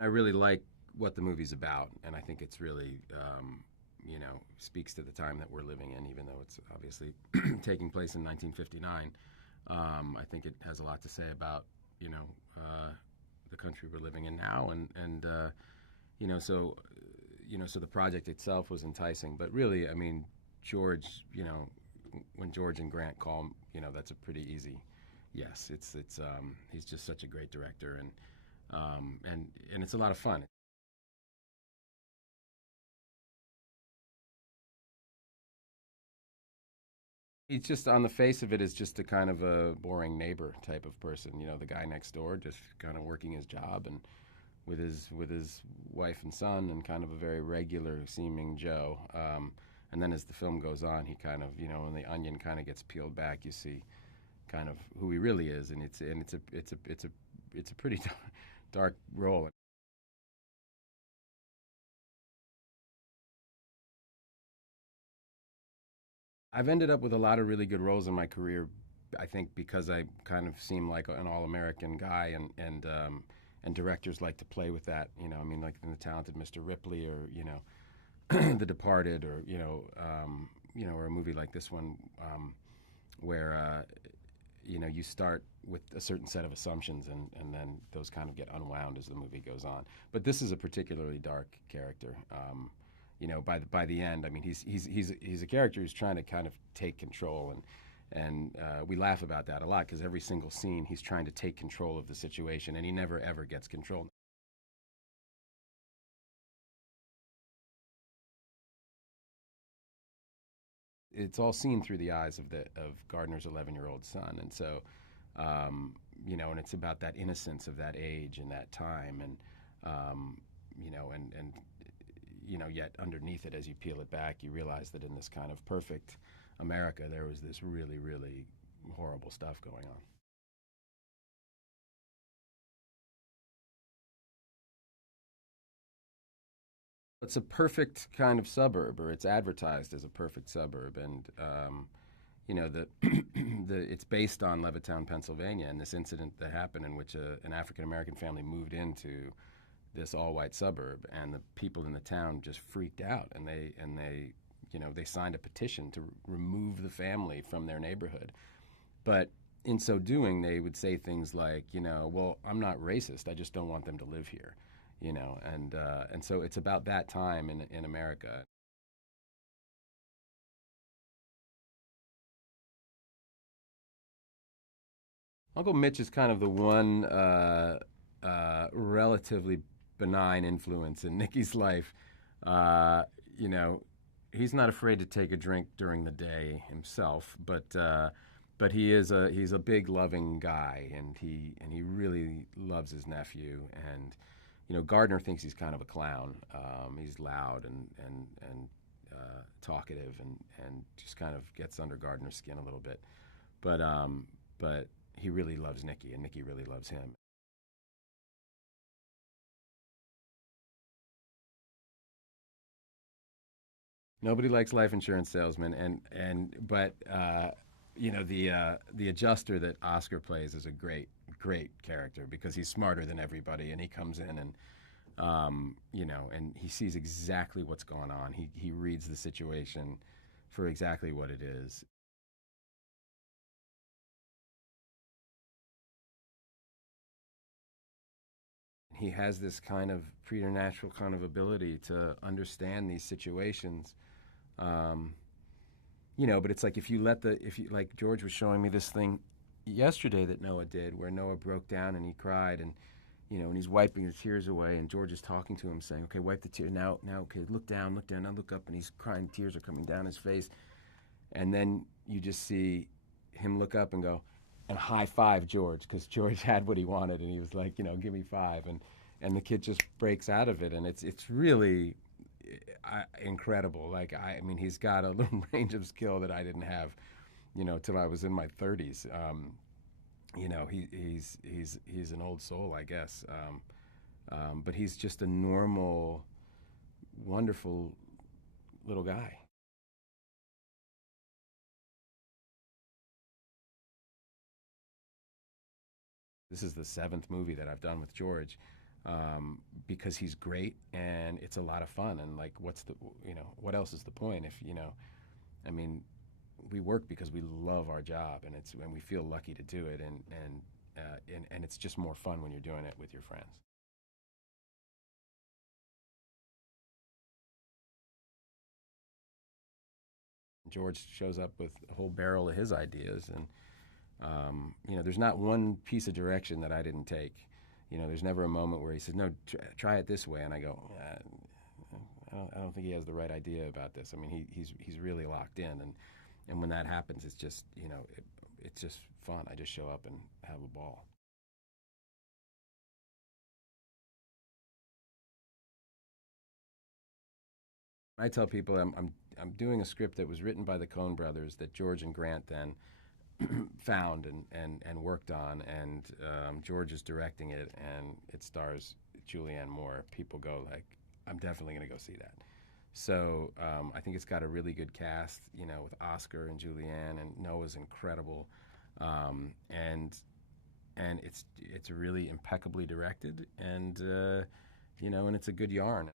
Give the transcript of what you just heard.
I really like what the movie's about, and I think it's really, speaks to the time that we're living in, even though it's obviously taking place in 1959. I think it has a lot to say about, you know, uh, the country we're living in now, and you know, so so the project itself was enticing, but really, I mean, George, when George and Grant call, that's a pretty easy yes. It's he's just such a great director, and it's a lot of fun. He's just on the face of it is just a kind of a boring neighbor type of person, the guy next door, just kind of working his job and with his wife and son, and kind of a very regular seeming Joe. And then as the film goes on, he kind of, when the onion kind of gets peeled back, you see kind of who he really is, and it's a pretty dark role. I've ended up with a lot of really good roles in my career. I think because I kind of seem like an all-American guy, and directors like to play with that. I mean, like in The Talented Mr. Ripley, or The Departed, or or a movie like this one, where you start with a certain set of assumptions, and then those kind of get unwound as the movie goes on. But this is a particularly dark character. By the end, I mean, he's a character who's trying to kind of take control, and we laugh about that a lot because every single scene he's trying to take control of the situation, and he never ever gets control. It's all seen through the eyes of Gardner's 11-year-old son, and so and it's about that innocence of that age and that time, and yet underneath it, as you peel it back, you realize that in this kind of perfect America, there was this really, really horrible stuff going on. It's a perfect kind of suburb, or it's advertised as a perfect suburb, and the it's based on Levittown, Pennsylvania, and this incident that happened in which an African American family moved into this all white suburb, and the people in the town just freaked out, and they signed a petition to remove the family from their neighborhood. But in so doing, they would say things like, well, I'm not racist. I just don't want them to live here. And so it's about that time in America. Uncle Mitch is kind of the one relatively benign influence in Nikki's life. Uh, you know, he's not afraid to take a drink during the day himself, but he's a big loving guy, and he really loves his nephew. And Gardner thinks he's kind of a clown. He's loud and talkative, and just kind of gets under Gardner's skin a little bit. But he really loves Nikki, and Nikki really loves him. Nobody likes life insurance salesmen, but the adjuster that Oscar plays is a great character because he's smarter than everybody, and he comes in, and he sees exactly what's going on. He reads the situation for exactly what it is. He has this kind of preternatural kind of ability to understand these situations. Um, but it's like if you like George was showing me this thing yesterday that Noah did, where Noah broke down and he cried, and he's wiping his tears away, and George is talking to him, saying, "Okay, wipe the tear now. Okay, look down, now look up," and he's crying, tears are coming down his face, and then you just see him look up and go, and high five George, because George had what he wanted, and he was like, give me five, and the kid just breaks out of it, and it's really incredible. Like I mean, he's got a little range of skill that I didn't have, till I was in my 30s. He's an old soul, I guess. But he's just a normal, wonderful little guy. This is the seventh movie that I've done with George. because he's great and it's a lot of fun. And like, what else is the point if, I mean, we work because we love our job, and we feel lucky to do it, and it's just more fun when you're doing it with your friends. George shows up with a whole barrel of his ideas, and there's not one piece of direction that I didn't take. There's never a moment where he says, "No, try it this way," and I go, I don't think he has the right idea about this. I mean, he's really locked in, and when that happens, it's just it's just fun. I just show up and have a ball. I tell people I'm doing a script that was written by the Coen brothers that George and Grant then found and worked on, and George is directing it, and it stars Julianne Moore. People go like, I'm definitely going to go see that. So I think it's got a really good cast, with Oscar and Julianne, and Noah's incredible, and it's really impeccably directed, and and it's a good yarn.